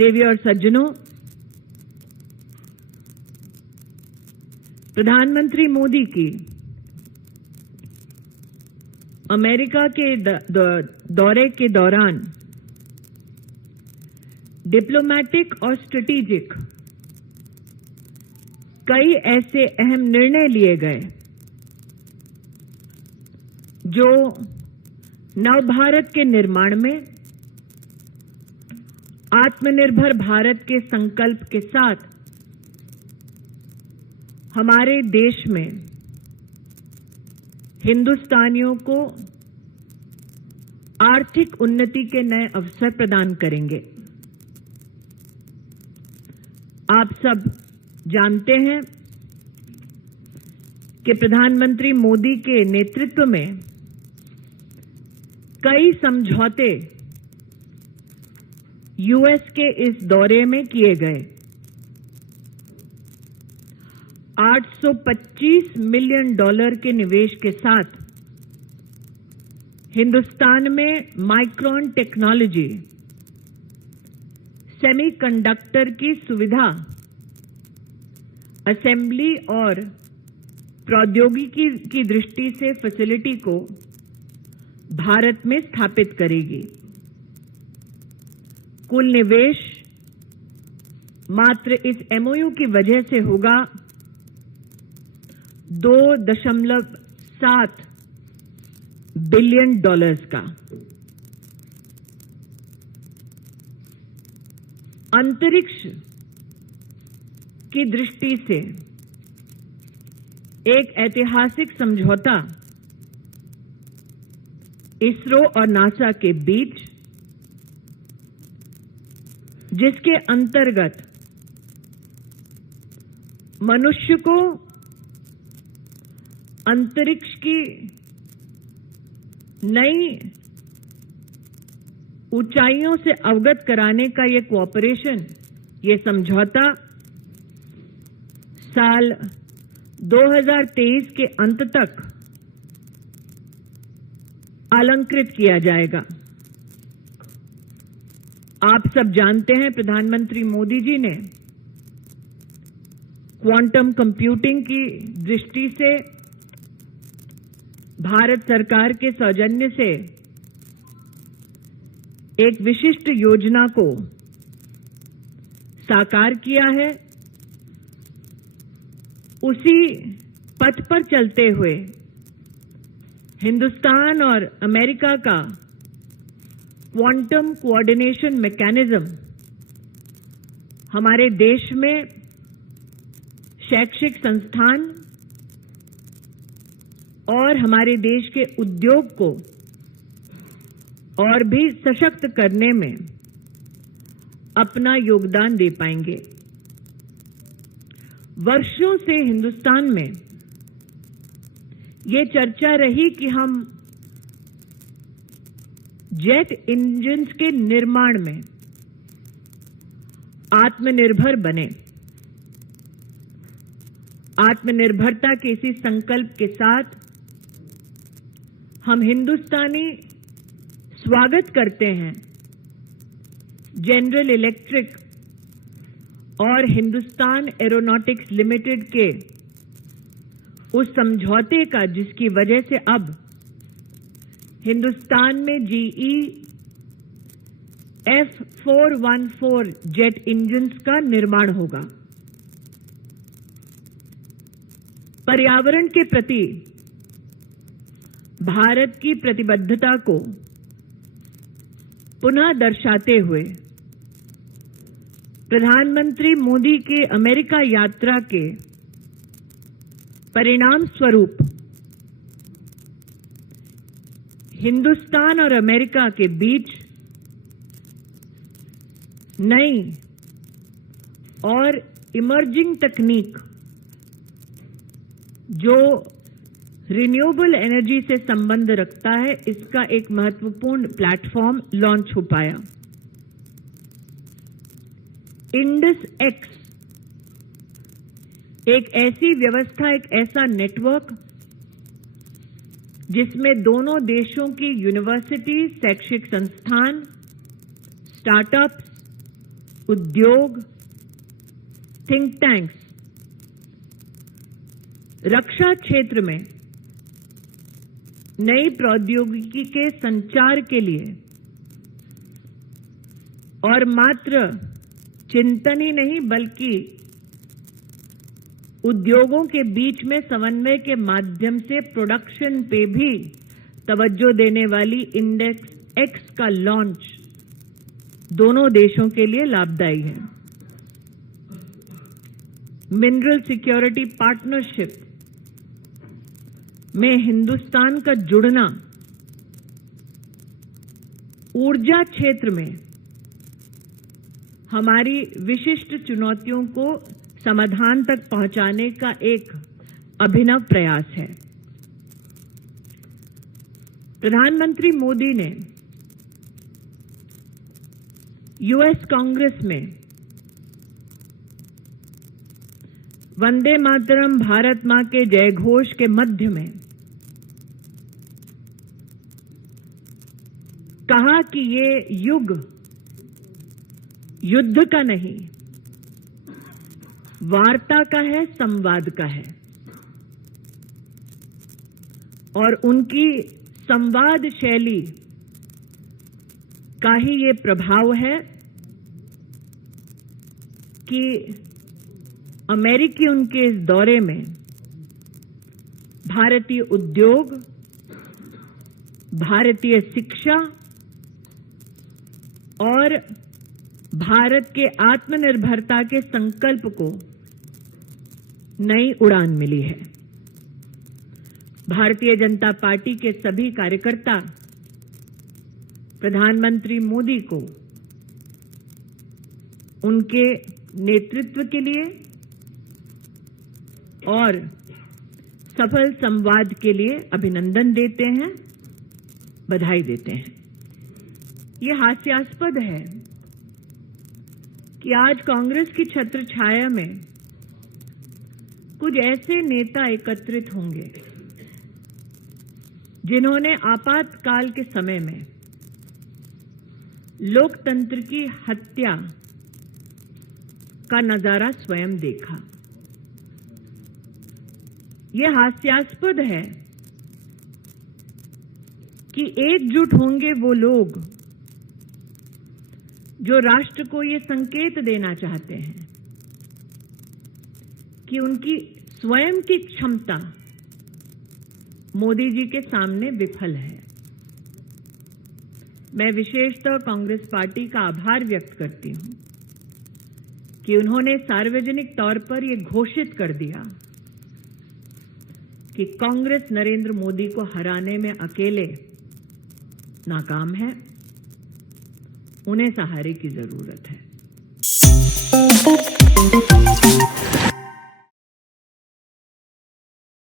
देवी और सज्जनों, प्रधानमंत्री मोदी की अमेरिका के दौरे के दौरान डिप्लोमैटिक और स्ट्रेटेजिक कई ऐसे अहम निर्णय लिए गए जो नवभारत के निर्माण में आत्मनिर्भर भारत के संकल्प के साथ हमारे देश में हिंदुस्तानियों को आर्थिक उन्नति के नए अवसर प्रदान करेंगे। आप सब जानते हैं कि प्रधानमंत्री मोदी के नेतृत्व में कई समझौते यूएस के इस दौरे में किए गए। $825 मिलियन के निवेश के साथ हिंदुस्तान में माइक्रोन टेक्नोलॉजी, सेमीकंडक्टर की सुविधा, असेंबली और प्रौद्योगिकी की दृष्टि से फैसिलिटी को भारत में स्थापित करेगी। कुल निवेश मात्र इस एमओयू की वजह से होगा $2.7 बिलियन का। अंतरिक्ष की दृष्टि से एक ऐतिहासिक समझौता इसरो और नासा के बीच, जिसके अंतर्गत मनुष्य को अंतरिक्ष की नई ऊंचाइयों से अवगत कराने का ये कोऑपरेशन, ये समझौता साल 2023 के अंत तक अलंकृत किया जाएगा। आप सब जानते हैं प्रधानमंत्री मोदी जी ने क्वांटम कंप्यूटिंग की दृष्टि से भारत सरकार के सौजन्य से एक विशिष्ट योजना को साकार किया है। उसी पथ पर चलते हुए हिंदुस्तान और अमेरिका का क्वांटम कोऑर्डिनेशन मैकेनिज्म हमारे देश में शैक्षिक संस्थान और हमारे देश के उद्योग को और भी सशक्त करने में अपना योगदान दे पाएंगे। वर्षों से हिंदुस्तान में ये चर्चा रही कि हम जेट इंजन्स के निर्माण में आत्मनिर्भर बने। आत्मनिर्भरता के इसी संकल्प के साथ हम हिंदुस्तानी स्वागत करते हैं जनरल इलेक्ट्रिक और हिंदुस्तान एरोनॉटिक्स लिमिटेड के उस समझौते का, जिसकी वजह से अब हिंदुस्तान में GE F414 जेट इंजन्स का निर्माण होगा। पर्यावरण के प्रति भारत की प्रतिबद्धता को पुनः दर्शाते हुए प्रधानमंत्री मोदी की अमेरिका यात्रा के परिणाम स्वरूप हिंदुस्तान और अमेरिका के बीच नई और इमर्जिंग तकनीक जो रिन्यूएबल एनर्जी से संबंध रखता है, इसका एक महत्वपूर्ण प्लेटफॉर्म लॉन्च हो पाया। इंडस एक्स एक ऐसी व्यवस्था, एक ऐसा नेटवर्क जिसमें दोनों देशों की यूनिवर्सिटी, शैक्षिक संस्थान, स्टार्टअप्स, उद्योग, थिंक टैंक्स, रक्षा क्षेत्र में नई प्रौद्योगिकी के संचार के लिए और मात्र चिंतन ही नहीं बल्कि उद्योगों के बीच में समन्वय के माध्यम से प्रोडक्शन पे भी तवज्जो देने वाली इंडेक्स एक्स का लॉन्च दोनों देशों के लिए लाभदायी है। मिनरल सिक्योरिटी पार्टनरशिप में हिंदुस्तान का जुड़ना ऊर्जा क्षेत्र में हमारी विशिष्ट चुनौतियों को समाधान तक पहुंचाने का एक अभिनव प्रयास है। प्रधानमंत्री मोदी ने यूएस कांग्रेस में वंदे मातरम भारत मां के जयघोष के मध्य में कहा कि ये युग युद्ध का नहीं, वार्ता का है, संवाद का है। और उनकी संवाद शैली का ही ये प्रभाव है कि अमेरिकी उनके इस दौरे में भारतीय उद्योग, भारतीय शिक्षा और भारत के आत्मनिर्भरता के संकल्प को नई उड़ान मिली है। भारतीय जनता पार्टी के सभी कार्यकर्ता प्रधानमंत्री मोदी को उनके नेतृत्व के लिए और सफल संवाद के लिए अभिनंदन देते हैं, बधाई देते हैं। ये हास्यास्पद है कि आज कांग्रेस की छत्र छाया में कुछ ऐसे नेता एकत्रित होंगे जिन्होंने आपातकाल के समय में लोकतंत्र की हत्या का नजारा स्वयं देखा। यह हास्यास्पद है कि एकजुट होंगे वो लोग जो राष्ट्र को ये संकेत देना चाहते हैं कि उनकी स्वयं की क्षमता मोदी जी के सामने विफल है। मैं विशेषतः कांग्रेस पार्टी का आभार व्यक्त करती हूं कि उन्होंने सार्वजनिक तौर पर यह घोषित कर दिया कि कांग्रेस नरेंद्र मोदी को हराने में अकेले नाकाम है, उन्हें सहारे की जरूरत है।